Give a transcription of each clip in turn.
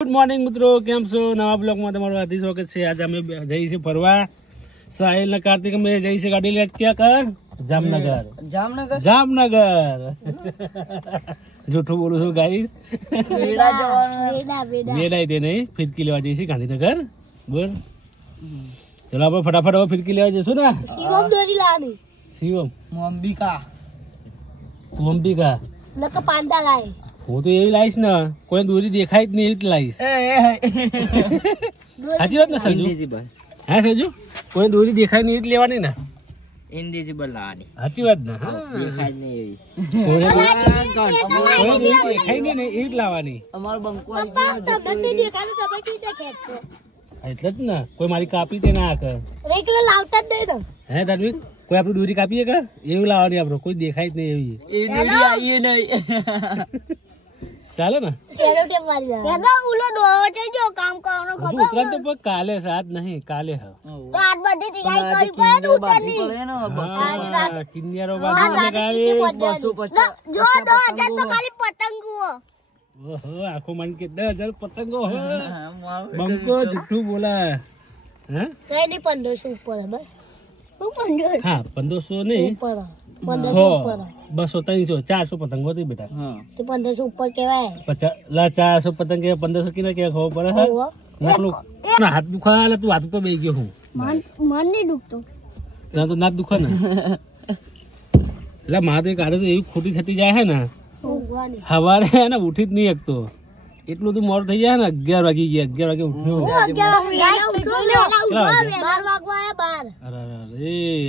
Good morning मित्रों, केम छो? नवा ब्लॉग में तमाરું હાર્દિક સ્વાગત છે। आज અમે જઈએ છીએ ફરવા। સાહિલ ને કાર્તિક અમે જઈએ છીએ ગાડી લે ક્યાં કર જામનગર જૂઠું બોલું છું ગાઈસ। વેડા દે નહીં, ફિરકી લેવા જઈએ છીએ ગાંધીનગર। બોલ ચલો આપણે ફટાફટ હવે ફિરકી લેવા જઈશું ને। શિવમ દોરી લાની, શિવમ અંબિકા અંબિકા નકા પાંડા લાય। હું તો એવી લાવીશ ને, કોઈ દોરી દેખાય જ નહીં એવી લાવીશ। સાચી વાત ને સરજુ? હા સરજુ, કોઈ દોરી દેખાય નહીં એવી લેવાની ને, ઇનવિઝિબલ લાવવાની। સાચી વાત ને? દેખાય જ નહીં એવી, કોઈ દોરી દેખાય નહીં ને એવી લાવવાની। અમારો બંકો પપ્પા તમને દેખાડું તો પછી દેખાય એટલે જ ને, કોઈ મારી કાપી તે ના કરે રેકલે લાવતા જ નહીં ને। હે ધાર્મિક, કોઈ આપણી દોરી કાપીએ કે એવી લાવવાની, આપણે કોઈ દેખાય જ નહીં એવી। એ દોરી આવીએ નહીં। ચાલે ને? સેલો ટેપ મારી લા દાદા ઉલો ડોવો છે જો કામ કરવાનો હજુ ખબર ઉતરાણ તો પણ કાલે છે, આજ નહીં કાલે હે। તો આજ બધી તિગાઈ કરી પડે ઉતરની હા, કિન્યારો બાજુ લગાવી 250 જો 2000 તો ખાલી પતંગો। ઓહો, આખો મન કે 10,000 પતંગો હો। બંકો જુઠ્ઠું બોલા હે? કઈ નહીં 1500 ઉપર હે ભાઈ, હું 1500 હા 1500 નહીં, ઉપર 1500 ઉપર 200 300 400 પતંગો હતી બેટા। હા તો 1500 ઉપર કહેવાય। 400 પતંગ કે 1500 કિના કે ખબર પડે હે? ઓહો, નકલું ના હાથ દુખા, તું હાથ ઉપર બેસી ગયો હું, મન નહીં દુખતો। ત્યાં તો ના દુખે ને। એટલે મારે તો એક આદત એવી ખોટી થતી જાય છે ને, ઊંઘવાની સવારે હે ને ઉઠી જ નહીં શકતો, એટલું તો મોડું થઈ જાય ને। 11 વાગી ગયા, 11 વાગે ઉઠ્યો। 12 વાગવા આયા 12। અરે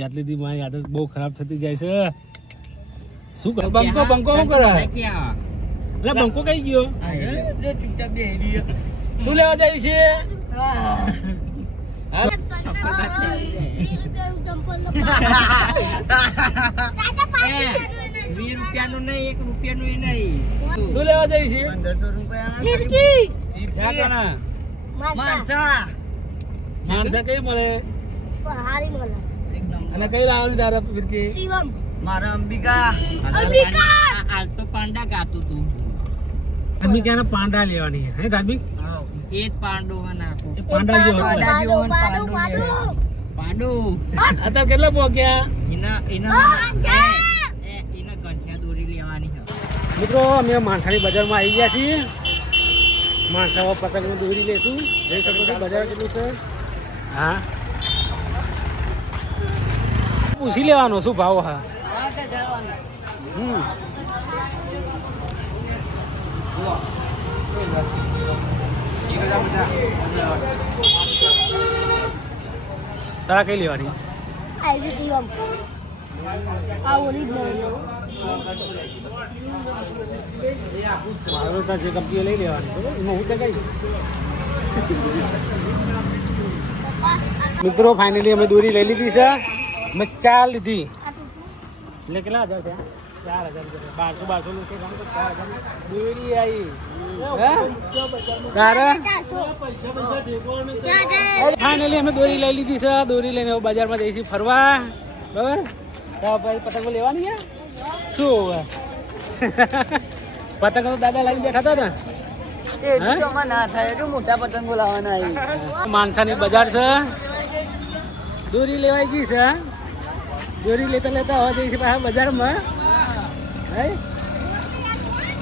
આટલી દી મારી આદત બહુ ખરાબ થતી જાય છે। શું કરે બંકો શું કરે? ક્યાં એટલે બંકો કઈ ગયો? ચૂપચાપ બેહી રહ્યો। શું લેવા જાય છે? ₹20 રૂપિયાનું નહીં, ₹1 રૂપિયાનું નહીં। શું લેવા જાય છે? 1500 રૂપિયા ફિરકી માણસા માણસા કઈ મળે હારી મળે। અને કઈ લાવવાની તારે ફિરકી? શિવમ મારા અંબિકા હાલ તો પાંડા ગાતું તું। ધાર્મિક ક્યાં પાંડા લેવાની હે ધાર્મિક? એ જ પાંડો નાખું, એ પાંડા જેવો હતો. પાંડુ અત્યારે કેટલા પોક્યા? એના ગંઠિયા દોરી લેવાની છે। મિત્રો અમે માણસાની બજારમાં આવી ગયા છીએ। માણસામાં પતંગની દોરી લેશું, જોઈ શકો છો બજાર કેટલું છે। હા પૂછી લેવાનો શું ભાવ? હા તારા કઈ લેવાની? આઈ શિવમ આ ઓરિજિનલ મારું ત્યાં જે કંપની લઈ લેવાની, બરોબર? એમાં હું ચગાવીશ। મિત્રો ફાઇનલી અમે દોરી લઈ લીધી છે, અમે 4 લીધી। એટલે કેટલા હજાર થયા? 4,000 રૂપિયા। 1200 નું છે કામ તો 4,000 દોરી આવી। ફાઇનલી અમે દોરી લઈ લીધી છે। દોરી લઈને હવે બજારમાં જઈશું ફરવા, બરાબર? તો ભાઈ પતંગો લેવાની છે શું હવે? પતંગ તો દાદા લાવી બેઠા હતા ને। ના થાય, મોટા પતંગો લાવવાના। માણસાની બજાર છે, દોરી લેવાઈ ગઈ છે। દોરી લેતા લેતા હવે જઈશું પાછા બજારમાં।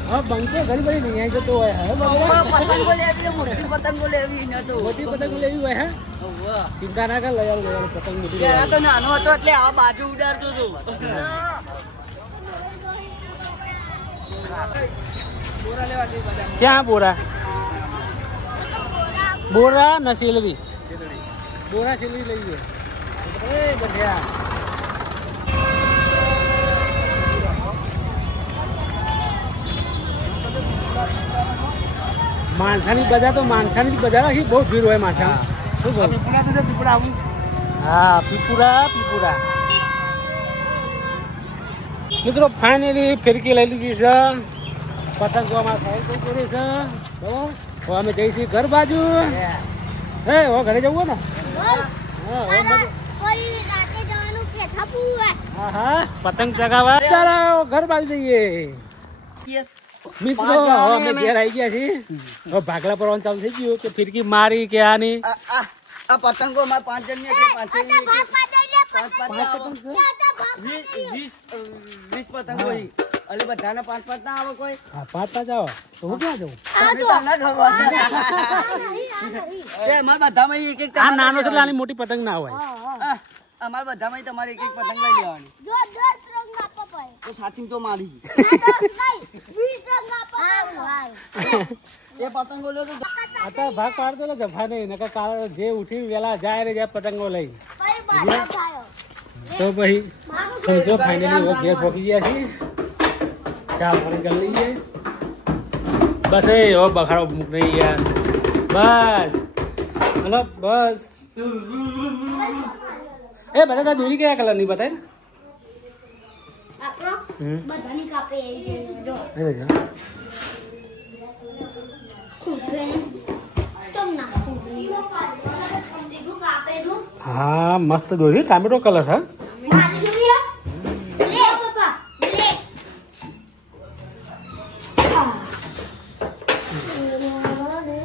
હા બંકો ઘણી બધી નહીં આવી જતો હોય, પતંગો લેવી, મોટી પતંગો લેવી મોટી પતંગ લેવી હોય। હે ચિંતા ના કર, લઈ આવું પતંગ મોટી। તો નાનો હતો એટલે આ બાજુ ઉડાડતો હતો। ક્યાં બોરા? બોરા ના સેલવી? બોરા સેલવી લઈ ગયો। માણસાની બજાર તો માણસાની બજાર આખી બહુ ભીડ હોય માણસા। શું કહું? હા પીપુરા મિત્રો ફાઇનલી ફિરકી લઈ લીધી છે। પતંગોમાં સાઈડ કરી છે, બરાબર? હવે અમે જઈશું ઘર બાજુ। હે હવે ઘરે જવું ને? કોઈ રાતે જવાનું કે થપુ હા પતંગ ચગાવવા ચાલો ઘર બાજુ જઈએ। મિત્રો અમે ઘેર આવી ગયા છીએ હવે ભાગલા પડવાનું ચાલુ થઈ ગયું કે ફિરકી મારી કે આની આ પતંગો માં 5 જણ ની એટલે 5 જણ ની 20 પતંગો હી અલે બધાને 5 ના આવે કોઈ હા 5 આવો તો હું ક્યાં જાઉં એ માર બધામાં એક એક આ નાનો છે એટલે આની મોટી પતંગ ના હોય અમાર બધામાં તમારે એક એક પતંગ લઈ લેવાની જો 10 રંગ આપો ભાઈ તો સાચી તો મારી 10 નહીં 20 રંગ આપો ભાઈ એ પતંગો લો તો અત્યારે ભાગ પાડતો ને જફા નહીં નકર કાલે જે ઉઠી વેલા જાય રે જાય પતંગો લઈ ભાઈ બાધા થાયો તો પછી સમજો ફાઇનલી વો ઘેર પહોંચી ગયા છીએ ચા પાણી કરી લઈએ બસ એ હવે બખાડો મૂક નહીં યાર બસ હલો બસ એ બધા દોરી કયા કલરની બતાય ને આપણો બધાની કાપે આવી છે જો હા મસ્ત દોરી ટામેટો કલર હા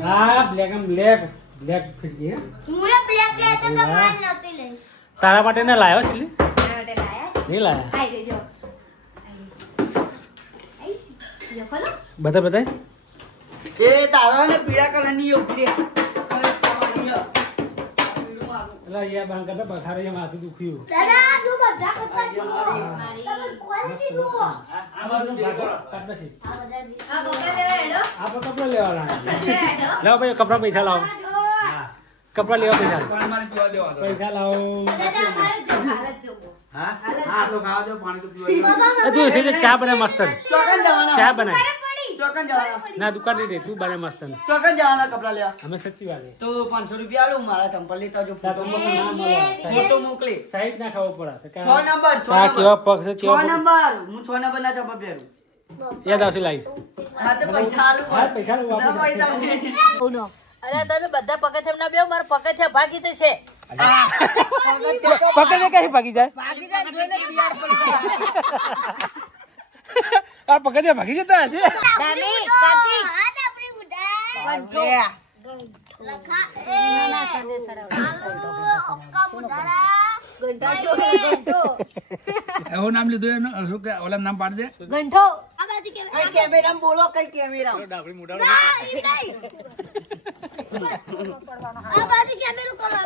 હા બ્લેક એન્ડ બ્લેક ફિરકી હે તારા માટે ને લાવ્યો સિલ્લી નહીં લાયા બતા એ તારો ને પીળા કલર ની ઉભરી એટલે યાર બાંગ કરતા બખારે એમ હાથ દુખ્યું આ કપડા લેવાના લાવો ભાઈ કપડા પૈસા લાવો કપડા લેવા પૈસા લાવો ચા બને મસ્ત ચા બનાય ના દુકાન નહીં તું બને મસ્ત ચોકન જવાના કપડા લેવા અમે સચ્ચી વાત તો 500 રૂપિયા આલું મારા ચંપલ લેતા જો ફોટો મોકલી સાઈડ ના ખાવો પડે 6 નંબર કેવા પગ છે 6 નંબર હું 6 નંબર ના ચંપલ પહેરું યાદ આવશે લાઈશ હા તો પૈસા આલું હા પૈસા લો ના પૈસા અરે તમે બધા પગથિયા ના બેવ મારા પગથિયા ભાગી જશે પકડે કઈ ભાગી જાય ભાગી જાય જોઈને પિયાડ પડી આ પકડે ભાગી જતા હશે એવું નામ લીધું એનું શું કે ઓલા નામ પાડ દે ગંઠો કઈ કેમેરા બોલો કઈ કેમેરા ડાબડી મોઢા આ બાજુ કેમેરો કરો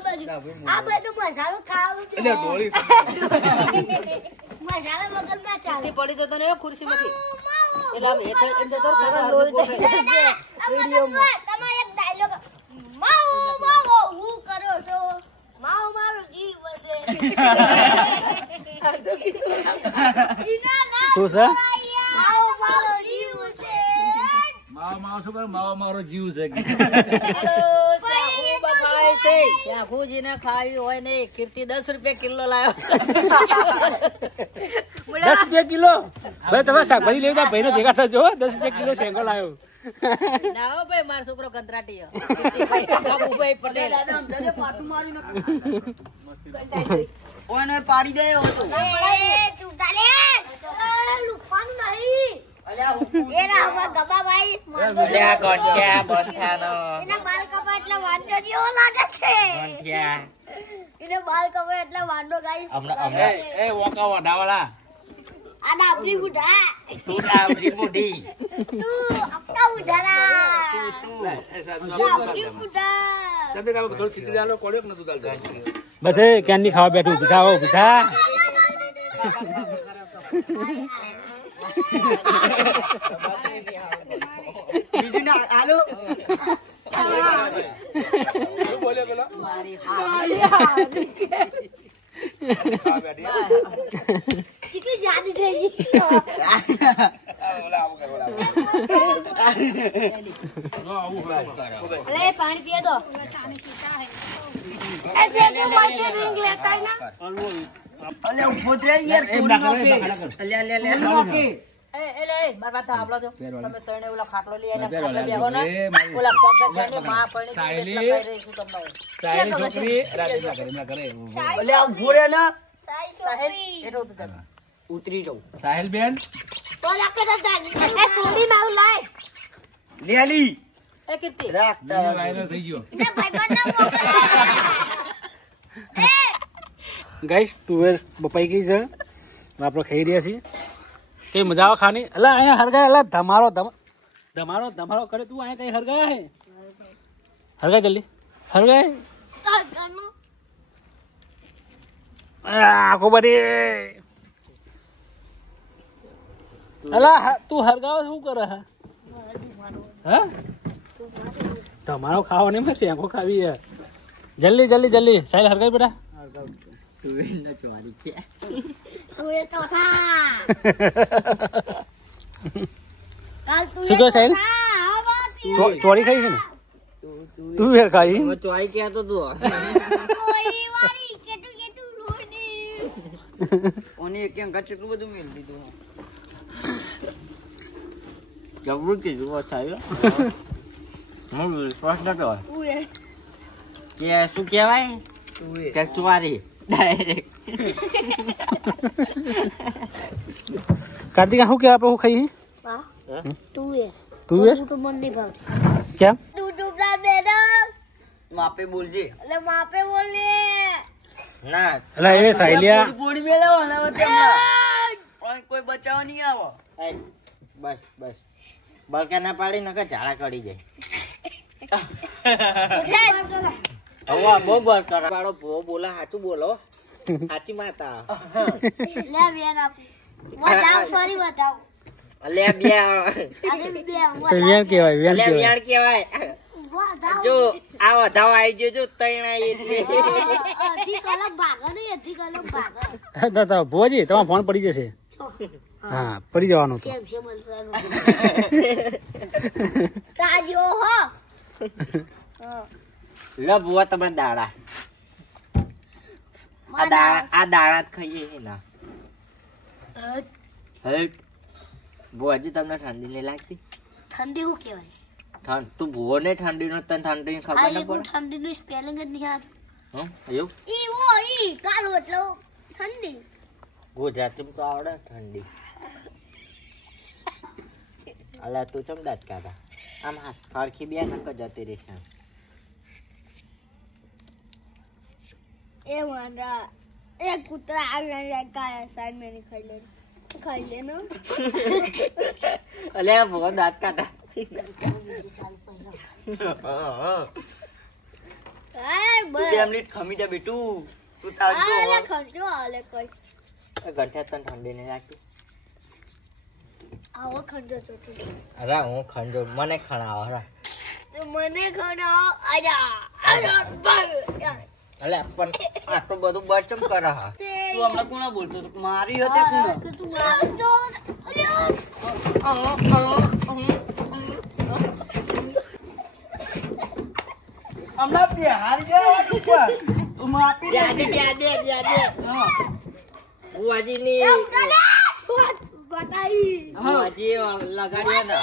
આ બાજુ મસાલો ખાવાનું છે એટલે ડોળી મસાલો વગર ના ચાલે પડી તો તને એ ખુરશી માંથી તમારે એક ડાયલોગ માઓ માઓ હું કરો છો માઓ મારો જીવ હશે શું છે માઓ મારો જીવ હશે માવો શું કરે માવો મારો જીવ છે શાકુજી ખાવી હોય ને કીર્તિ 10 રૂપિયા કિલો લાવ્યો 10 રૂપિયા કિલો ભાઈ તમે શાકભાજી લેવા ભાઈ ને ભેગા થજો 10 રૂપિયા કિલો શેંગો લાવ્યો ના હો ભાઈ મારો છોકરો કંત્રાટી બાબુભાઈ પટેલ દાદા જજે પાટું મારી ન ઓને પાડી દે હો તો એ તું ગાલે લુકવાનું નહીં અલ્યા એ રાવા ગબા ભાઈ લ્યા ગોઠિયા બોથાનો એના બાલ કપા એટલે વાંડો જેવો લાગે છે ગોઠિયા એને બાલ કપા એટલે વાંડો ગાઈસ એ વોકા વડાવાળા આ ડાબરી બુઢા તું ડાબરી મોઢી તું અપકા બુઢારા ડાબરી બુઢા બસ એ કેન્ડી ખાવા બેઠું ભીખા આવો ભીખા બીજું ના આલો કેટલી જાદી થઈ ગઈ અલે પાણી પીએ દો ऐसे तो मार्के रिंग लेता है ना અલ્યા ઉભો થે યાર પૂરી નોકે અલ્યા લે નોકે એ બરબાદ આપલો જો તમે તણે ઓલા ખાટલો લઈ આને ખાટલો બેહો ને ઓલા પગ જાને માં પડી સાયલી છોકરી રાજી ના કરે અલ્યા ઉભો રે ને સાઈ છોકરી એટલો તો ઉતરી જાઉં. સાહેલ બેન તો લાગે તો દાદી એ સોડી મારું લાય લેલી એ કીર્તિ રાખ લાયલો થઈ ગયો. ને ભાઈબંધ ના મોકલ ગાઈસ ટુવેર બપાઈ ગઈ છે આપણે ખાઈ રહ્યા છીએ કઈ મજા આવે ખાની અલા અહીંયા હરગાય અલા ધમારો ધમારો કરે તું અહીંયા કઈ હરગાય હરગાય જલ્દી હરગાય આખો બધી અલા તું હરગાવ શું કરે હા તમારો ખાવા નહીં મેં શેકો ખાવી છે જલ્દી સાહેલ હરગાય બેટા ચોરી છે તું તો થા કાલ તું શું કહે સાહેલ ચોરી ખાઈ છે ને તું એ ખાઈ ચોરી ક્યાં તો તું કોઈ વારી કેટું રોડી ઓની એક અંકા કેટલું બધું મેલ દીધું જબરું કીધું થાય હું વિશ્વાસ ન કહેવાય ઉએ કે શું કહેવાય કે ચોરી ડાયરેક્ટ કાર્તિક શું કે આપણે શું ખાઈ હા તું એ તો મન નહીં ભાવતી કેમ તું ડૂબલા બેડા માપે બોલજે એટલે માપે બોલે ના અલા એ સાયલિયા બોડી મેલાવો ના પણ કોઈ બચાવ નહીં આવો બસ બળકા ના પાડી નકર ઝાડા કરી જાય હવે બહુ બળ કરે પાડો ભો બોલા સાચું બોલો સાચી માતા લે બેન આપી બતાવ સોરી બતાવ લે બે અરે બે તો વેણ કહેવાય લે વ્યાણ કહેવાય બતાવ જો આ વધાવ આવી ગયો તૈણા એટલે અધી કલમ ભાગો નહીં અધી કલમ ભાગો તો ભોજી તમારો ફોન પડી જશે હા પડી જવાનો તો કેમ છે મલસાનો તાજો હો લે બુઆ તમે દાડા આ દાડા જ ખાઈએ છે ના હે બુઆજી તમને ઠંડી નહીં લાગતી ઠંડી શું કહેવાય ઠંડ તું ભૂવો ને ઠંડી નો તને ઠંડી ખબર આ ન એક પડે ઠંડી નું સ્પેલિંગ જ નહીં આવતું હં એવું ઈ ઓ ઈ કાલો એટલે ઠંડી ગુજરાતી તો આવડે ઠંડી અલા તું ચમ દાંત કાઢા આમ હાસ હરખી બે નક જતી રહેશે એ વાંડા એ કૂતરા આગળ કાયા સાઈડ મેં ખાઈ લે નો અલે ભૂવો દાંત કાઢા આય બસ 2 મિનિટ ખમી જા બેટુ તું તાવ આલે ખંજો આલે કોઈ ગંઠે તને ઠંડી નહીં લાગતી આવો ખંજો તો તું અરે હું ખંજો મને ખણાવો હરા તો મને ખંજો આજા અલે પણ આટલું બધું બચમ કરે હા તું હમણાં કોના બોલતો તો મારી હતી કોના તું આવજો હમણાં પ્યાર ગયા ઉપર તું માપી દે બુઆજી ની બતાઈ બુઆજી લગાડ્યો ને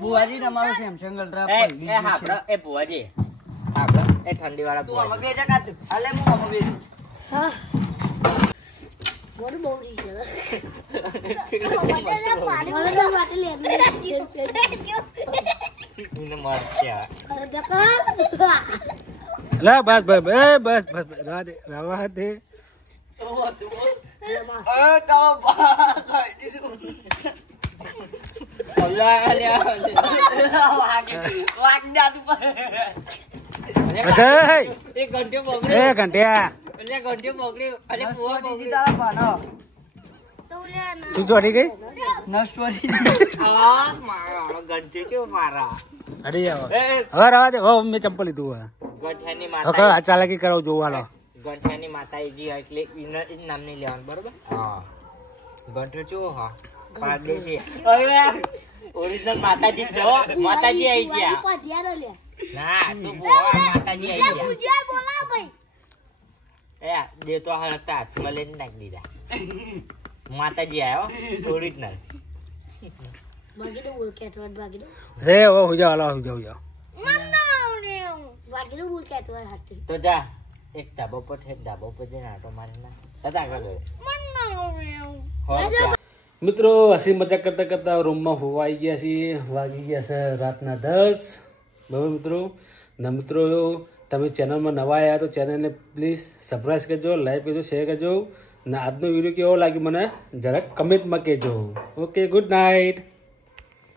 બુઆજી તમારો સેમસંગ અલ્ટ્રા એ હાપડા એ બુઆજી હાપડા એ ઠંડી વાળા તું અમે બે જા કાઢ અલે હું અમે બે હા બોલ બોલી છે મને માર ક્યાં લા બસ રવા દે અચ્છા એક ઘંટે એ ઘંટિયા શું ચોરી ગઈ અરે હવે રવા દે હવે મેં ચંપલ લીધું ગંઠિયાની હવે આ ચાલાકી કરાવ જોવા લો ગંઠિયાની માતાજી એટલે એના નામ નહીં લેવાનું બરોબર હા ગંઠિયો ચો હા પાડે ઓરિજિનલ માતાજી જો માતાજી આવી ગયા ના તું માતાજી આવી ગયા એ દે તો હળતા હાથમાં લઈને નાખી દીધા માતાજી આવ્યો ઓરિજિનલ રે ઓ હો જાઓ તો જા એક ધાબા પર જઈને આટો મારી નાખ હતા કરો મિત્રો હસી મજાક કરતા કરતા રૂમમાં હોવાઈ ગયા છીએ, વાગી ગયા છે રાતના 10. બરાબર મિત્રો. ને મિત્રો તમે ચેનલમાં નવા આવ્યા તો ચેનલને પ્લીઝ સબસ્ક્રાઈબ કરજો, લાઈક કરજો, શેર કરજો. ને આજનો વિડીયો કેવો લાગ્યો મને જરાક કમેન્ટમાં કહેજો. Okay, good night.